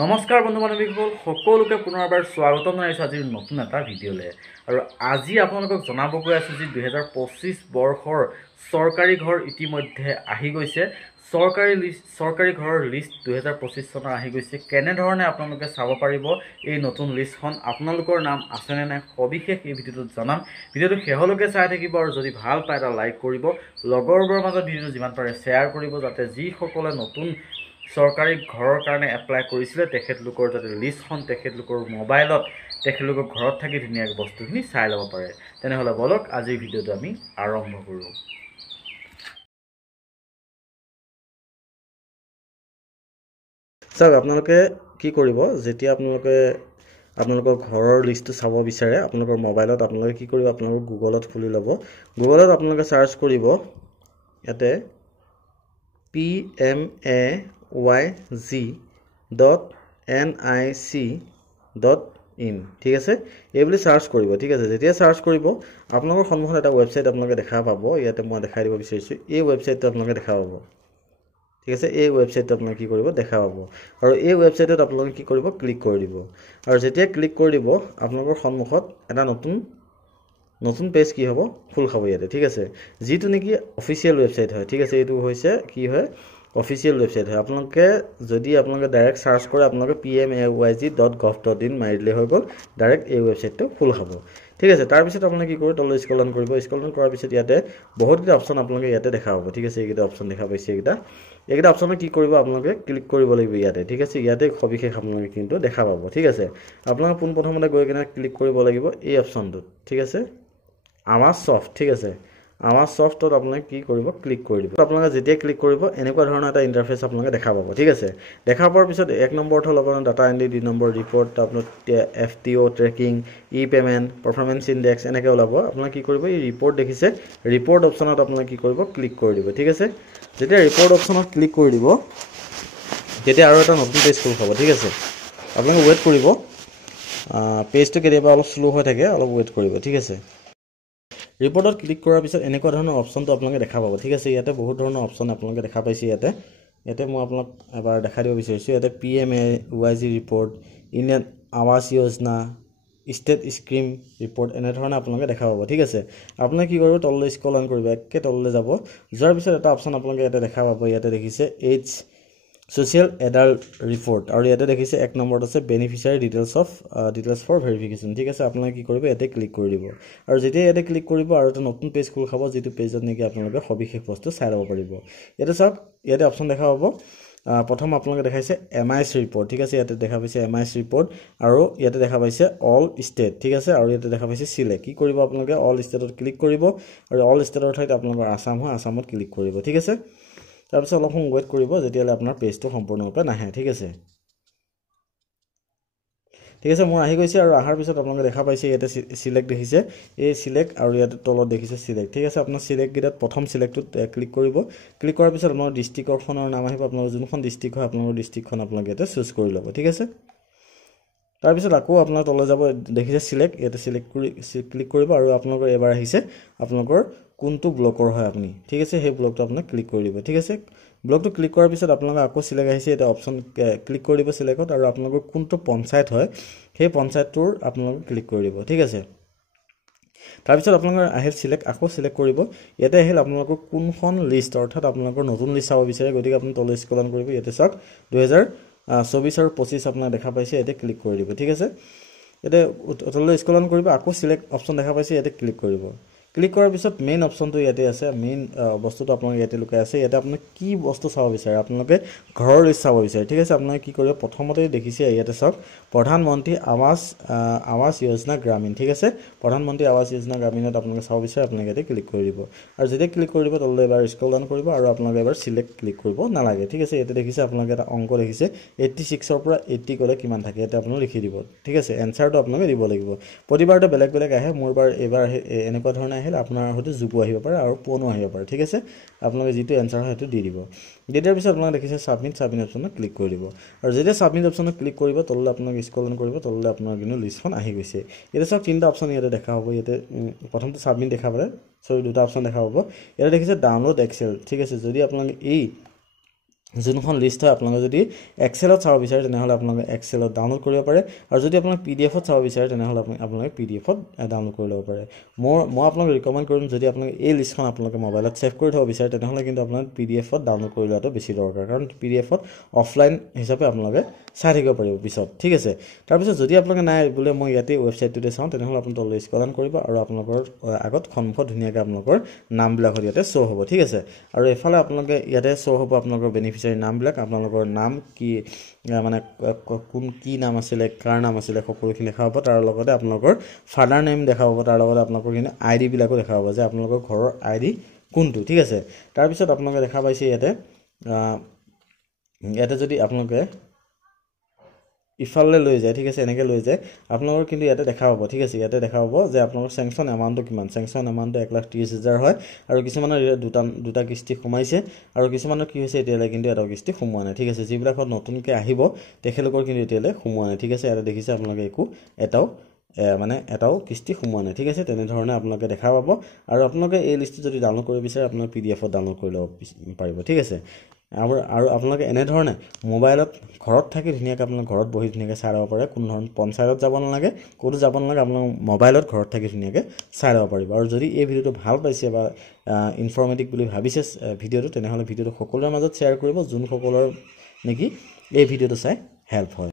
নমস্কাৰ বন্ধু বান্ধৱীসকল সকলোকে পুনৰবাৰ স্বাগতম জনাইছোঁ আজিৰ নতুন এটা ভিডিঅ'লৈ। আৰু আজি আপোনালোকক জনাব গৈ আছোঁ যে 2025 বৰ্ষৰ চৰকাৰী ঘৰ ইতিমধ্যে আহি গৈছে। চৰকাৰী ঘৰৰ লিষ্ট 2025 চনৰ আহি গৈছে। কেনেধৰণে আপোনালোকে চাব পাৰিব এই নতুন লিষ্টখন, আপোনালোকৰ নাম আছেনে নাই সবিশেষ এই ভিডিঅ'টোত জনাম। ভিডিঅ'টো শেহলৈকে চাই থাকিব আৰু যদি ভাল পায় এটা লাইক কৰিব, লগৰবোৰৰ মাজত ভিডিঅ'টো যিমান পাৰে শ্বেয়াৰ কৰিব, যাতে যিসকলে নতুন চৰকাৰী ঘৰৰ কাৰণে এপ্লাই কৰিছিলে তেখেতলোকৰ যাতে লিষ্টখন তেখেতলোকৰ মোবাইলত তেখেতলোকৰ ঘৰত থাকি ধুনীয়াকৈ বস্তুখিনি চাই ল'ব পাৰে। তেনেহ'লে বলক আজিৰ ভিডিঅ'টো আমি আৰম্ভ কৰোঁ। চাওক, আপোনালোকে কি কৰিব, যেতিয়া আপোনালোকৰ ঘৰৰ লিষ্টটো চাব বিচাৰে আপোনালোকৰ মোবাইলত, আপোনালোকে কি কৰিব, আপোনালোকৰ গুগলত খুলি ল'ব। গুগলত আপোনালোকে চাৰ্চ কৰিব ইয়াতে pmayg.nic.in, ঠিক আছে, এই বুলি চাৰ্চ কৰিব। ঠিক আছে, যেতিয়া চাৰ্চ কৰিব আপোনালোকৰ সন্মুখত এটা ৱেবছাইট আপোনালোকে দেখা পাব। ইয়াতে মই দেখাই দিব বিচাৰিছোঁ, এই ৱেবছাইটটো আপোনালোকে দেখা পাব। ঠিক আছে, এই ৱেবছাইটটো আপোনালোকে কি কৰিব, দেখা পাব। আৰু এই ৱেবছাইটত আপোনালোকে কি কৰিব, ক্লিক কৰি দিব। আৰু যেতিয়া ক্লিক কৰি দিব আপোনালোকৰ সন্মুখত এটা নতুন পেজ কি হ'ব, খোল খাব ইয়াতে। ঠিক আছে, যিটো নেকি অফিচিয়েল ৱেবছাইট হয়। ঠিক আছে, এইটো হৈছে কি হয়, অফিচিয়েল ৱেবছাইট হয়। আপোনালোকে ডাইৰেক্ট চাৰ্চ কৰে, আপোনালোকে pmayg.gov.in মাৰি দিলে হৈ গ'ল, ডাইৰেক্ট এই ৱেবছাইটটো খোল খাব। ঠিক আছে, তাৰপিছত আপোনালোকে কি কৰিব, তললৈ স্ক্ৰল ডাউন কৰিব। স্ক্ৰল ডাউন কৰাৰ পিছত ইয়াতে বহুতকেইটা অপশ্যন আপোনালোকে ইয়াতে দেখা পাব। ঠিক আছে, এইকেইটা অপশ্যন দেখা পাইছে, এইকেইটা অপশ্যনত কি কৰিব, আপোনালোকে ক্লিক কৰিব লাগিব ইয়াতে। ঠিক আছে, ইয়াতে সবিশেষ আপোনালোকে কিন্তু দেখা পাব। ঠিক আছে, আপোনালোকে পোনপ্ৰথমতে গৈ কিনে ক্লিক কৰিব লাগিব এই অপশ্যনটোত। ঠিক আছে, আমাৰ ছফ্ট। ঠিক আছে, আমাৰ ছফ্টত আপোনালোকে কি কৰিব, ক্লিক কৰি দিব। আপোনালোকে যেতিয়া ক্লিক কৰিব এনেকুৱা ধৰণৰ এটা ইণ্টাৰফেচ আপোনালোকে দেখা পাব। ঠিক আছে, দেখা পোৱাৰ পিছত 1 নম্বৰত হ'ল আপোনাৰ ডাটা এণ্ট্ৰি, 2 নম্বৰ ৰিপৰ্ট, আপোনাৰ FTO tracking, payment, performance index এনেকৈ ওলাব। আপোনালোকে কি কৰিব, এই ৰিপৰ্ট দেখিছে, ৰিপৰ্ট অপশ্যনত আপোনালোকে কি কৰিব, ক্লিক কৰি দিব। ঠিক আছে, যেতিয়া ৰিপৰ্ট অপশ্যনত ক্লিক কৰি দিব তেতিয়া আৰু এটা নতুন পেজ খোল খাব। ঠিক আছে, আপোনালোকে ৱেইট কৰিব, পেজটো কেতিয়াবা অলপ শ্ল' হৈ থাকে, অলপ ৱেইট কৰিব। ঠিক আছে, ৰিপৰ্টত ক্লিক কৰাৰ পিছত এনেকুৱা ধৰণৰ অপশ্যনটো আপোনালোকে দেখা পাব। ঠিক আছে, ইয়াতে বহুত ধৰণৰ অপশ্যন আপোনালোকে দেখা পাইছে। ইয়াতে মই আপোনাক এবাৰ দেখাই দিব বিচাৰিছোঁ। ইয়াতে PMAYG report, Indian Awas Yojana, state scheme report এনেধৰণে আপোনালোকে দেখা পাব। ঠিক আছে, আপোনালোকে কি কৰিব, তললৈ স্ক্ৰল ডাউন কৰিব, একে তললৈ যাব। যোৱাৰ পিছত এটা অপশ্যন আপোনালোকে ইয়াতে দেখা পাব। ইয়াতে দেখিছে ছ'চিয়েল এডাল্ট ৰিপৰ্ট, আৰু ইয়াতে দেখিছে 1 নম্বৰত আছে বেনিফিচিয়াৰী ডিটেইলছ ফৰ ভেৰিফিকেশ্যন। ঠিক আছে, আপোনালোকে কি কৰিব, ইয়াতে ক্লিক কৰি দিব। আৰু যেতিয়া ইয়াতে ক্লিক কৰিব আৰু এটা নতুন পেজ খোল খাব, যিটো পেজত নেকি আপোনালোকে সবিশেষ বস্তু চাই ল'ব পাৰিব। ইয়াতে চাওক, ইয়াতে অপশ্যন দেখা পাব। প্ৰথম আপোনালোকে দেখাইছে MIS ৰিপৰ্ট। ঠিক আছে, ইয়াতে দেখা পাইছে MIS ৰিপৰ্ট, আৰু ইয়াতে দেখা পাইছে অল ষ্টেট। ঠিক আছে, আৰু ইয়াতে দেখা পাইছে চিলেক্ট। কি কৰিব, আপোনালোকে অল ষ্টেটত ক্লিক কৰিব, আৰু অল ষ্টেটৰ ঠাইত আপোনালোকৰ আছাম হয়, আছামত ক্লিক কৰিব। ঠিক আছে, তাৰপিছত অলপ সময় ৱেইট কৰিব যেতিয়ালৈ আপোনাৰ পেজটো সম্পূৰ্ণৰূপে নাহে। ঠিক আছে, মোৰ আহি গৈছে, আৰু অহাৰ পিছত আপোনালোকে দেখা পাইছে ইয়াতে চিলেক্ট দেখিছে, এই চিলেক্ট, আৰু ইয়াতে তলত দেখিছে চিলেক্ট। ঠিক আছে, আপোনাৰ চিলেক্টকেইটাত প্ৰথম চিলেক্টটোত ক্লিক কৰিব। ক্লিক কৰাৰ পিছত আপোনাৰ ডিষ্ট্ৰিক্টখনৰ নাম আহিব, আপোনালোকৰ যোনখন ডিষ্ট্ৰিক্ট হয় আপোনালোকৰ ডিষ্ট্ৰিক্টখন আপোনালোকে ইয়াতে চুজ কৰি ল'ব। ঠিক আছে, তাৰপিছত আকৌ আপোনাৰ তললৈ যাব, দেখিছে চিলেক্ট, ইয়াতে ক্লিক কৰিব, আৰু আপোনালোকৰ এবাৰ আহিছে আপোনালোকৰ কোনটো ব্লকৰ হয় আপুনি। ঠিক আছে, সেই ব্লকটো আপোনাক ক্লিক কৰি দিব। ঠিক আছে, ব্লকটো ক্লিক কৰাৰ পিছত আপোনালোকে আকৌ চিলেক্ট আহিছে, এটা অপশ্যন ক্লিক কৰি দিব চিলেক্টত, আৰু আপোনালোকৰ কোনটো পঞ্চায়ত হয় সেই পঞ্চায়তটোৰ আপোনালোকে ক্লিক কৰি দিব। ঠিক আছে, তাৰপিছত আপোনালোকৰ আহিল চিলেক্ট, আকৌ চিলেক্ট কৰিব। ইয়াতে আহিল আপোনালোকৰ কোনখন লিষ্ট, অৰ্থাৎ আপোনালোকৰ নতুন লিষ্ট চাব বিচাৰে, গতিকে আপুনি তললৈ স্ক্ৰল ডাউন কৰিব। ইয়াতে চাওক 2024 আৰু 25 আপোনাক দেখা পাইছে, ইয়াতে ক্লিক কৰি দিব। ঠিক আছে, ইয়াতে তললৈ স্ক্ৰল ডাউন কৰিব, আকৌ চিলেক্ট অপশ্যন দেখা পাইছে, ইয়াতে ক্লিক কৰিব। ক্লিক কৰাৰ পিছত মেইন অপশ্যনটো ইয়াতে আছে, মেইন বস্তুটো আপোনালোকে ইয়াতে লুকাই আছে। ইয়াতে আপোনাক কি বস্তু চাব বিচাৰে, আপোনালোকে ঘৰৰ লিষ্ট চাব বিচাৰে। ঠিক আছে, আপোনালোকে কি কৰিব, প্ৰথমতে দেখিছে ইয়াতে চাওক প্ৰধানমন্ত্ৰী আৱাস যোজনা গ্ৰামীণ। ঠিক আছে, প্ৰধানমন্ত্ৰী আৱাস যোজনা গ্ৰামীণত আপোনালোকে চাব বিচাৰে, আপোনালোকে ইয়াতে ক্লিক কৰি দিব। আৰু যেতিয়া ক্লিক কৰি দিব তললৈ এবাৰ স্ক্ৰল ডাউন কৰিব, আৰু আপোনালোকে এবাৰ চিলেক্ট ক্লিক কৰিব নালাগে। ঠিক আছে, ইয়াতে দেখিছে আপোনালোকে এটা অংক দেখিছে 86ৰ পৰা 80 গ'লে কিমান থাকে, ইয়াতে আপোনালোকে লিখি দিব। ঠিক আছে, এনচাৰটো আপোনালোকে দিব লাগিব। প্ৰতিবাৰতে বেলেগ বেলেগ আহে, মোৰ এইবাৰ এনেকুৱা ধৰণে আহিল, আপোনাৰ হয়তো যোগো আহিব পাৰে আৰু পুৰণো আহিব পাৰে। ঠিক আছে, আপোনালোকে যিটো এনচাৰ হয় সেইটো দি দিব। দিয়াৰ পিছত আপোনালোকে দেখিছে ছাবমিট অপশ্যনত ক্লিক কৰি দিব। আৰু যেতিয়া ছাবমিট অপশ্যনত ক্লিক কৰিব তললৈ আপোনালোকে স্ক্ৰল ডাউন কৰিব, তললৈ আপোনাৰ কিন্তু লিষ্টখন আহি গৈছে। এতিয়া চাওক 3টা অপশ্যন ইয়াতে দেখা হ'ব। ইয়াতে প্ৰথমটো ছাবমিট দেখা পালে, 2টা অপশ্যন দেখা পাব। ইয়াতে দেখিছে ডাউনলোড এক্সেল। ঠিক আছে, যদি আপোনালোকে এই যোনখন লিষ্ট হয় আপোনালোকে যদি এক্সেলত চাব বিচাৰে তেনেহ'লে আপোনালোকে এক্সেলত ডাউনলোড কৰিব পাৰে আৰু যদি আপোনালোকে পিডিএফত চাব বিচাৰে তেনেহ'লে আপোনালোকে পিডিএফত ডাউনলোড কৰি ল'ব পাৰে মই আপোনালোকক ৰিকমেণ্ড কৰিম যদি আপোনালোকে এই লিষ্টখন আপোনালোকে মোবাইলত ছেভ কৰি থ'ব বিচাৰে তেনেহ'লে কিন্তু আপোনালোকে পিডিএফত ডাউনলোড কৰি লোৱাটো বেছি দৰকাৰ কাৰণ পিডিএফত অফলাইন হিচাপে আপোনালোকে চাই থাকিব পাৰিব পিছত ঠিক আছে তাৰপিছত যদি আপোনালোকে নাই বোলে মই ইয়াতে ৱেবছাইটটোতে চাওঁ তেনেহ'লে আপুনি তললৈ স্ক্ৰল কৰিব আৰু আপোনালোকৰ আগত সন্মুখত ধুনীয়াকৈ আপোনালোকৰ নামবিলাক ইয়াতে শ্ব' হ'ব ঠিক আছে আৰু এফালে আপোনালোকে ইয়াতে শ্ব' হ'ব আপোনালোকৰ বেনিফিচিয়াৰী নামবিলাক আপোনালোকৰ নাম কি মানে কোন কি নাম আছিলে কাৰ নাম আছিলে সকলোখিনি দেখা হ'ব তাৰ লগতে আপোনালোকৰ ফাদাৰ নেম দেখা হ'ব তাৰ লগতে আপোনালোকৰ কিন্তু আইডি বিলাকো দেখা হ'ব যে আপোনালোকৰ ঘৰৰ আইডি কোনটো ঠিক আছে তাৰপিছত আপোনালোকে দেখা পাইছে ইয়াতে যদি আপোনালোকে ইফালে লৈ যায় ঠিক আছে এনেকৈ লৈ যায় আপোনালোকৰ কিন্তু ইয়াতে দেখা পাব ঠিক আছে ইয়াতে দেখা পাব যে আপোনালোকৰ চেংচন এমাউণ্টটো কিমান চেংচন এমাউণ্টটো 1,30,000 হয় আৰু কিছুমানৰ দুটা কিস্তি সোমাইছে আৰু কিছুমানৰ কি হৈছে এতিয়ালৈ কিন্তু এটা কিস্তি সোমোৱা নাই ঠিক আছে যিবিলাকত নতুনকৈ আহিব তেখেতলোকৰ কিন্তু এতিয়ালৈ সোমোৱা নাই ঠিক আছে ইয়াতে দেখিছে আপোনালোকে এটাও কিস্তি সোমোৱা নাই ঠিক আছে তেনেধৰণে আপোনালোকে দেখা পাব আৰু আপোনালোকে এই লিষ্টটো যদি ডাউনলোড কৰিব বিচাৰে আপোনালোকে পিডিএফত ডাউনলোড কৰি ল'ব পাৰিব ঠিক আছে আৰু আপোনালোকে এনেধৰণে মোবাইলত ঘৰত থাকি ধুনীয়াকৈ আপোনালোকে ঘৰত বহি ধুনীয়াকৈ চাই ল'ব পাৰে কোনো ধৰণৰ পঞ্চায়তত যাব নালাগে ক'তো যাব নালাগে আপোনালোকে মোবাইলত ঘৰত থাকি ধুনীয়াকৈ চাই ল'ব পাৰিব আৰু যদি এই ভিডিঅ'টো ভাল পাইছে বা ইনফৰ্মেটিভ বুলি ভাবিছে ভিডিঅ'টো তেনেহ'লে ভিডিঅ'টো সকলোৰে মাজত শ্বেয়াৰ কৰিব যোনসকলৰ নেকি এই ভিডিঅ'টো চাই হেল্প হয়